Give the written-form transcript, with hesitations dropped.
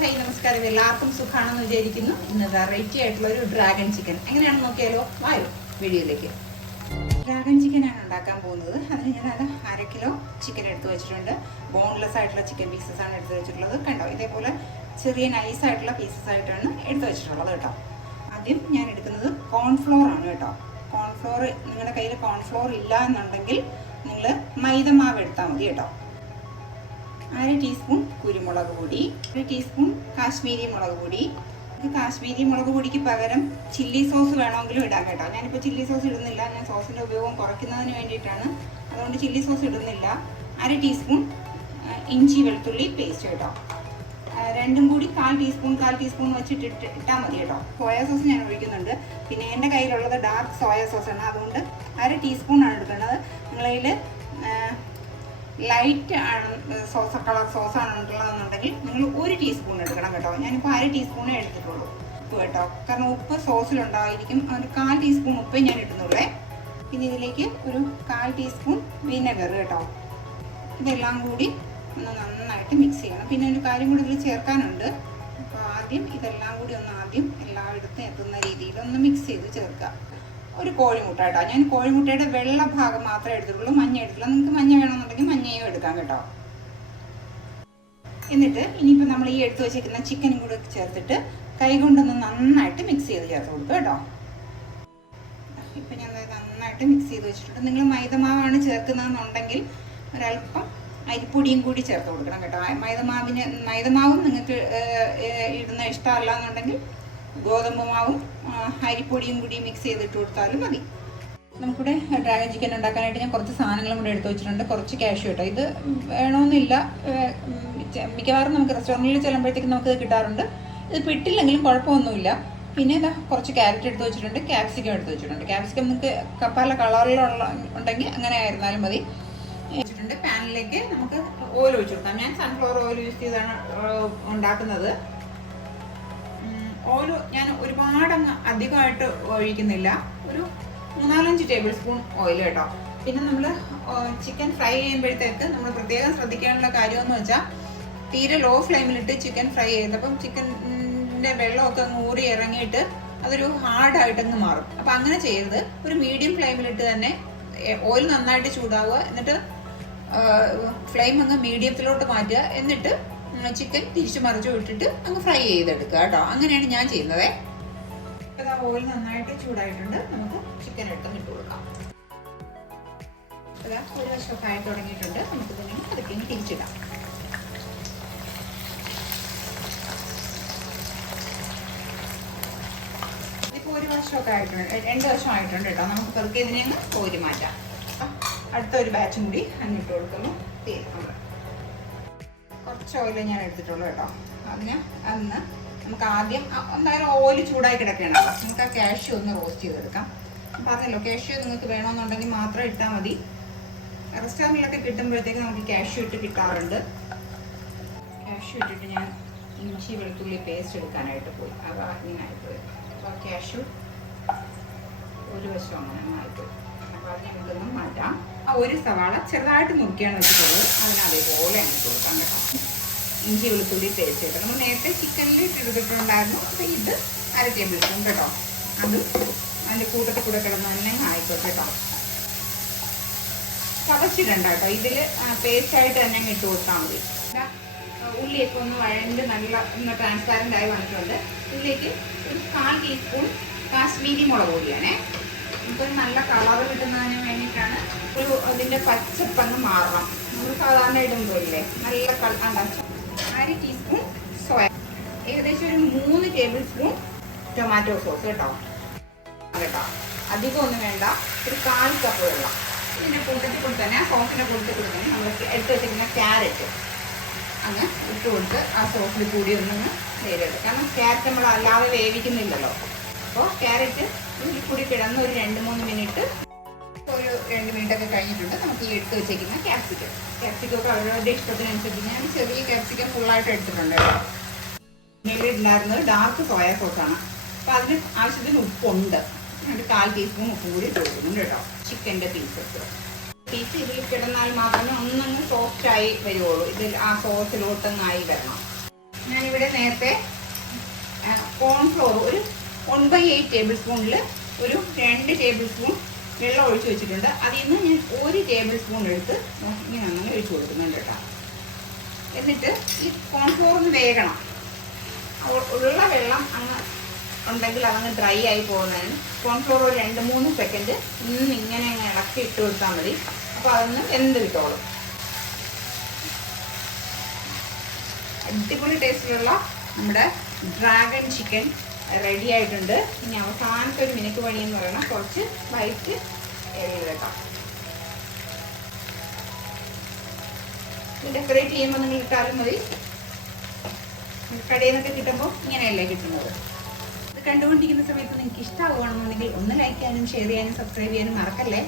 High നമസ്കാരം. എല്ലാവർക്കും സുഖമാണെന്ന് വിചാരിക്കുന്നു. ഇന്ന് വെറൈറ്റി ആയിട്ടുള്ള ഒരു ഡ്രാഗൺ ചിക്കൻ എങ്ങനെയാണെന്ന് നോക്കിയാലോ. വായോ വീഡിയോയിലേക്ക്. ഡ്രാഗൺ ചിക്കനാണ് ഉണ്ടാക്കാൻ പോകുന്നത്. അതിന് ഞാൻ 1/2 കിലോ ചിക്കൻ എടുത്ത് വെച്ചിട്ടുണ്ട്. ബോൺലെസ് ആയിട്ടുള്ള ചിക്കൻ പീസസ് ആണ് എടുത്ത് വെച്ചിട്ടുള്ളത്. കണ്ടോ, ഇതേപോലെ ചെറിയ നൈസ് ആയിട്ടുള്ള പീസസ് ആയിട്ടാണ് എടുത്ത് വെച്ചിട്ടുള്ളത് കേട്ടോ. ആദ്യം ഞാൻ എടുക്കുന്നത് കോൺഫ്ലോർ ആണ് കേട്ടോ. കോൺഫ്ലോർ നിങ്ങളുടെ കയ്യിൽ കോൺഫ്ലോർ ഇല്ല എന്നുണ്ടെങ്കിൽ നിങ്ങൾ മൈദമാവ് എടുത്താൽ മതി കേട്ടോ. 1/2 ടീസ്പൂൺ കുരുമുളക് പൊടി, 1 ടീസ്പൂൺ കാശ്മീരി മുളക് പൊടി. കാശ്മീരി മുളക് പൊടിക്ക് പകരം ചില്ലി സോസ് വേണമെങ്കിലും ഇടാം കേട്ടോ. ഞാനിപ്പോൾ ചില്ലി സോസ് ഇടുന്നില്ല, ഞാൻ സോസിൻ്റെ ഉപയോഗം കുറയ്ക്കുന്നതിന് വേണ്ടിയിട്ടാണ്. അതുകൊണ്ട് ചില്ലി സോസ് ഇടുന്നില്ല. 1/2 ടീസ്പൂൺ ഇഞ്ചി വെളുത്തുള്ളി പേസ്റ്റ് കേട്ടോ. രണ്ടും കൂടി 1/4 ടീസ്പൂൺ വെച്ചിട്ട് ഇട്ടാൽ മതി കേട്ടോ. സോയാ സോസ് ഞാൻ ഒഴിക്കുന്നുണ്ട്. പിന്നെ എൻ്റെ കയ്യിലുള്ളത് ഡാർക്ക് സോയാ സോസാണ്, അതുകൊണ്ട് 1/2 ടീസ്പൂണാണ് എടുക്കേണ്ടത്. നിങ്ങളതിൽ ലൈറ്റ് ആണ് കളർ സോസാണ് ഉള്ളതെന്നുണ്ടെങ്കിൽ നിങ്ങൾ 1 ടീസ്പൂൺ എടുക്കണം കേട്ടോ. ഞാനിപ്പോൾ 1/2 ടീസ്പൂണേ എടുത്തിട്ടുള്ളൂ ഉപ്പ് കേട്ടോ. കാരണം ഉപ്പ് സോസിലുണ്ടായിരിക്കും. ഒരു 1/4 ടീസ്പൂൺ ഉപ്പേ ഞാൻ ഇടുന്നുള്ളേ. പിന്നെ ഇതിലേക്ക് ഒരു 1/4 ടീസ്പൂൺ വിനെഗർ കേട്ടോ. ഇതെല്ലാം കൂടി ഒന്ന് നന്നായിട്ട് മിക്സ് ചെയ്യണം. പിന്നെ ഒരു കാര്യം കൂടി ഇതിൽ ചേർക്കാനുണ്ട്. അപ്പോൾ ആദ്യം ഇതെല്ലാം കൂടി ആദ്യം എല്ലായിടത്തും എത്തുന്ന രീതിയിൽ ഒന്ന് മിക്സ് ചെയ്ത് ചേർക്കുക. ഒരു കോഴിമുട്ട കേട്ടോ. ഞാൻ കോഴിമുട്ടയുടെ വെള്ള ഭാഗം മാത്രമേ എടുത്തിട്ടുള്ളൂ, മഞ്ഞ എടുത്തില്ല. നിങ്ങൾക്ക് മഞ്ഞ വേണമെന്നുണ്ടെങ്കിൽ മഞ്ഞയോ എടുക്കാം കേട്ടോ. എന്നിട്ട് ഇനിയിപ്പോൾ നമ്മൾ ഈ എടുത്ത് വെച്ചിരിക്കുന്ന ചിക്കനും കൂടെ ചേർത്തിട്ട് കൈ കൊണ്ടൊന്ന് നന്നായിട്ട് മിക്സ് ചെയ്ത് ചേർത്ത് കൊടുക്കുക കേട്ടോ. ഇപ്പം ഞാൻ നന്നായിട്ട് മിക്സ് ചെയ്ത് വെച്ചിട്ടുണ്ട്. നിങ്ങൾ മൈദമാവാണ് ചേർക്കുന്നതെന്നുണ്ടെങ്കിൽ ഒരല്പം അരിപ്പൊടിയും കൂടി ചേർത്ത് കൊടുക്കണം കേട്ടോ. മൈദമാവും നിങ്ങൾക്ക് ഇടുന്ന ഇഷ്ടമല്ല എന്നുണ്ടെങ്കിൽ ഗോതമ്പ് മാവും അരിപ്പൊടിയും കൂടി മിക്സ് ചെയ്തിട്ട് കൊടുത്താലും മതി. നമുക്കിവിടെ ഡ്രാഗൺ ചിക്കൻ ഉണ്ടാക്കാനായിട്ട് ഞാൻ കുറച്ച് സാധനങ്ങളും കൂടെ എടുത്ത് വെച്ചിട്ടുണ്ട്. കുറച്ച് കാഷ്യൂ കേട്ടോ. ഇത് വേണമെന്നില്ല, മിക്കവാറും നമുക്ക് റെസ്റ്റോറൻറ്റിൽ ചെല്ലുമ്പോഴത്തേക്കും നമുക്കിത് കിട്ടാറുണ്ട്. ഇത് കിട്ടില്ലെങ്കിലും കുഴപ്പമൊന്നുമില്ല. പിന്നെ ഇതാ കുറച്ച് ക്യാരറ്റ് എടുത്ത് വെച്ചിട്ടുണ്ട്, ക്യാപ്സിക്കം എടുത്ത് വെച്ചിട്ടുണ്ട്. ക്യാപ്സിക്കം നിങ്ങൾക്ക് പല കളറിലുള്ള ഉണ്ടെങ്കിൽ അങ്ങനെ ആയിരുന്നാലും മതി. വെച്ചിട്ടുണ്ട്. പാനിലേക്ക് നമുക്ക് ഓയിൽ ഒഴിച്ചു കൊടുക്കാം. ഞാൻ സൺഫ്ലവർ ഓയിൽ യൂസ് ചെയ്താണ് ഉണ്ടാക്കുന്നത്. ഓയിൽ ഞാൻ ഒരുപാടങ്ങ് അധികമായിട്ട് ഒഴിക്കുന്നില്ല, ഒരു 3-4 ടേബിൾ സ്പൂൺ ഓയിൽ കേട്ടോ. പിന്നെ നമ്മൾ ചിക്കൻ ഫ്രൈ ചെയ്യുമ്പോഴത്തേക്ക് നമ്മൾ പ്രത്യേകം ശ്രദ്ധിക്കാനുള്ള കാര്യമെന്ന് വെച്ചാൽ തീരെ ലോ ഫ്ലെയിമിലിട്ട് ചിക്കൻ ഫ്രൈ ചെയ്തപ്പം ചിക്കൻ്റെ വെള്ളമൊക്കെ അങ്ങ് ഊറി ഇറങ്ങിയിട്ട് അതൊരു ഹാർഡായിട്ടങ്ങ് മാറും. അപ്പം അങ്ങനെ ചെയ്യരുത്. ഒരു മീഡിയം ഫ്ലെയിമിലിട്ട് തന്നെ ഓയിൽ നന്നായിട്ട് ചൂടാവുക, എന്നിട്ട് ഫ്ലെയിം അങ്ങ് മീഡിയത്തിലോട്ട് മാറ്റുക, എന്നിട്ട് ചിക്കൻ തിരിച്ചു മറിച്ചു വിട്ടിട്ട് അങ്ങ് ഫ്രൈ ചെയ്തെടുക്കുക കേട്ടോ. അങ്ങനെയാണ് ഞാൻ ചെയ്യുന്നത്. ഇപ്പം ഓയിൽ നന്നായിട്ട് ചൂടായിട്ടുണ്ട്. നമുക്ക് ചിക്കൻ എടുത്ത് ഇട്ട് കൊടുക്കാം. അതാ ഒരു വശമൊക്കെ ആയി തുടങ്ങിയിട്ടുണ്ട്. നമുക്കിതിനെ അതൊക്കെ തിരിച്ചിടാം. ഇതിപ്പോൾ ഒരു വശമൊക്കെ ആയിട്ടുണ്ട്, 2 വശം ആയിട്ടുണ്ട് കേട്ടോ. നമുക്ക് പതുക്കെ ഇതിനെ അങ്ങ് കോരി മാറ്റാം. അടുത്ത ഒരു ബാച്ചും കൂടി അങ്ങിട്ട് കൊടുക്കുന്നു. കുറച്ച് ഓയിൽ ഞാൻ എടുത്തിട്ടുള്ളൂ കേട്ടോ. അന്ന് നമുക്ക് ആദ്യം എന്തായാലും ഓയിൽ ചൂടായി കിടക്കുകയാണല്ലോ, നമുക്ക് ആ കാഷ്യൂ ഒന്ന് റോസ്റ്റ് ചെയ്തെടുക്കാം. പറഞ്ഞല്ലോ, കാഷ്യൂ നിങ്ങൾക്ക് വേണമെന്നുണ്ടെങ്കിൽ മാത്രം ഇട്ടാൽ മതി. റെസ്റ്റോറൻറ്റിലൊക്കെ കിട്ടുമ്പോഴത്തേക്ക് നമുക്ക് കാഷ്യൂ ഇട്ട് കിട്ടാറുണ്ട്. കാഷ്യൂ ഇട്ടിട്ട് ഞാൻ ഇഞ്ചി വെളുത്തുള്ളി പേസ്റ്റ് എടുക്കാനായിട്ട് പോയി. അത് ഇങ്ങനെ ആയിപ്പോയി. അപ്പോൾ ആ കാഷ്യൂ ഒരു വശം അങ്ങനെ ആയിപ്പോയി. അപ്പോൾ അത് ഞങ്ങൾക്കൊന്നും മാറ്റാം. ആ ഒരു സവാള ചെറുതായിട്ട് നുറുക്കിയാണ് വെച്ചിട്ടുള്ളത്, അതിന് അതേപോലെ അങ്ങ് കൊടുക്കാം കേട്ടോ. ഇഞ്ചി വെളുത്തുള്ളി പേസ്റ്റ് കേട്ടോ. നമ്മൾ നേരത്തെ ചിക്കനിൽ ഇട്ടെടുത്തിട്ടുണ്ടായിരുന്നു. അപ്പോൾ ഇത് 1/2 ടേബിൾ സ്പൂൺ കേട്ടോ. അതും അതിൻ്റെ കൂട്ടത്തിൽ കൂടെ കിടന്ന് തന്നെ ആയിക്കോട്ടെ കേട്ടോ. ചതച്ചിടണ്ട കേട്ടോ. ഇതിൽ പേസ്റ്റായിട്ട് തന്നെ അങ്ങ് ഇട്ട് കൊടുത്താൽ മതി. ഉള്ളിയൊക്കെ ഒന്ന് വഴണ്ട് നല്ല ട്രാൻസ്പാരൻ്റ് ആയി വന്നിട്ടുണ്ട്. ഇതിലേക്ക് ഒരു 1/4 ടീസ്പൂൺ കാശ്മീരി മുളക് പൊടിയാണേ. നമുക്കൊരു നല്ല കളർ കിട്ടുന്നതിന് വേണ്ടിയിട്ടാണ്. ഒരു അതിൻ്റെ പച്ചപ്പങ്ങ് മാറണം. നമ്മൾ സാധാരണ ഇടുമ്പോഴല്ലേ നല്ല കളർ. 1/2 ടീസ്പൂൺ സോയ, ഏകദേശം ഒരു 3 ടേബിൾ സ്പൂൺ ടൊമാറ്റോ സോസ് കേട്ടോ. കേട്ടോ, അധികം ഒന്നും വേണ്ട. ഒരു 1/4 കപ്പ് വെള്ളം. ഇതിൻ്റെ കൂട്ടത്തിൽ കൂടി തന്നെ, ആ സോസിൻ്റെ കൂട്ടത്തിൽ കൂടി തന്നെ നമ്മൾ എടുത്ത് വെച്ചിരിക്കുന്ന ക്യാരറ്റ് അങ്ങ് ഇട്ട് കൊടുത്ത് ആ സോസിൽ കൂടി ഒന്നങ്ങ് വേവിയെടുക്കുക. കാരണം ക്യാരറ്റ് നമ്മൾ അല്ലാതെ വേവിക്കുന്നില്ലല്ലോ. അപ്പോൾ ക്യാരറ്റ് ഇതിൽ കൂടി കിടന്ന് ഒരു 2-3 മിനിറ്റ്, ഒരു 2 മിനിറ്റൊക്കെ കഴിഞ്ഞിട്ടുണ്ട്. നമുക്ക് ഈ എടുത്ത് വെച്ചേക്കുന്ന ക്യാപ്സിക്കൊക്കെ അവരുടെ ഇഷ്ടത്തിനനുസരിച്ച് ഞാൻ ചെറിയ ക്യാപ്സിക്കം ഫുള്ളായിട്ട് എടുത്തിട്ടുണ്ട്. പിന്നീട് ഉണ്ടായിരുന്നത് ഡാർക്ക് സോയാ സോസാണ്. അപ്പോൾ അതിന് ആവശ്യത്തിന് ഉപ്പുണ്ട്. 1/4 ടീസ്പൂൺ ഉപ്പും കൂടി ഇട്ട് കൊടുക്കുന്നുണ്ട് കേട്ടോ. ചിക്കൻ്റെ പീസ് ഇതിൽ കിടന്നാൽ മാത്രമേ ഒന്നങ്ങ് സോഫ്റ്റായി വരുള്ളൂ. ഇതിൽ ആ സോസിലോട്ടങ്ങായി വരണം. ഞാനിവിടെ നേരത്തെ കോൺഫ്ലോർ ഒരു 1/8 ടേബിൾ സ്പൂണിൽ ഒരു 2 ടേബിൾ സ്പൂൺ വെള്ളം ഒഴിച്ച് വെച്ചിട്ടുണ്ട്. അതിൽ നിന്ന് ഞാൻ 1 ടേബിൾ സ്പൂൺ എടുത്ത് ഇങ്ങനെ അങ്ങനെ ഒഴിച്ച് കൊടുക്കുന്നുണ്ട് കേട്ടോ. എന്നിട്ട് ഈ കോൺഫ്ലോർ ഒന്ന് വേകണം. ഉള്ള വെള്ളം അങ്ങ് ഉണ്ടെങ്കിൽ അതങ്ങ് ഡ്രൈ ആയി പോകുന്നതിന് കോൺഫ്ലോർ ഒരു 2-3 സെക്കൻഡ് ഇങ്ങനെ അങ്ങ് ഇളക്കി ഇട്ട് കൊടുത്താൽ മതി. അപ്പോൾ അതൊന്ന് വെന്ത് കിട്ടോളും. അടിപൊളി ടേസ്റ്റിലുള്ള നമ്മുടെ ഡ്രാഗൺ ചിക്കൻ റെഡി ആയിട്ടുണ്ട്. ഇനി അവസാനത്തെ ഒരു മിനിറ്റ് പണി എന്ന് പറയുന്നത് കുറച്ച് വൈറ്റ് കേട്ടോ. ഡെക്കറേറ്റ് ചെയ്യുമ്പോൾ നിങ്ങൾ ഇട്ടാലും മതി. കടയിൽ നിന്നൊക്കെ കിട്ടുമ്പോൾ ഇങ്ങനെയല്ലേ കിട്ടുന്നത്. ഇത് കണ്ടുകൊണ്ടിരിക്കുന്ന സമയത്ത് നിങ്ങൾക്ക് ഇഷ്ടമാവുകയാണെന്നുണ്ടെങ്കിൽ ഒന്ന് ലൈക്ക് ചെയ്യാനും ഷെയർ ചെയ്യാനും സബ്സ്ക്രൈബ് ചെയ്യാനും മറക്കല്ലേ.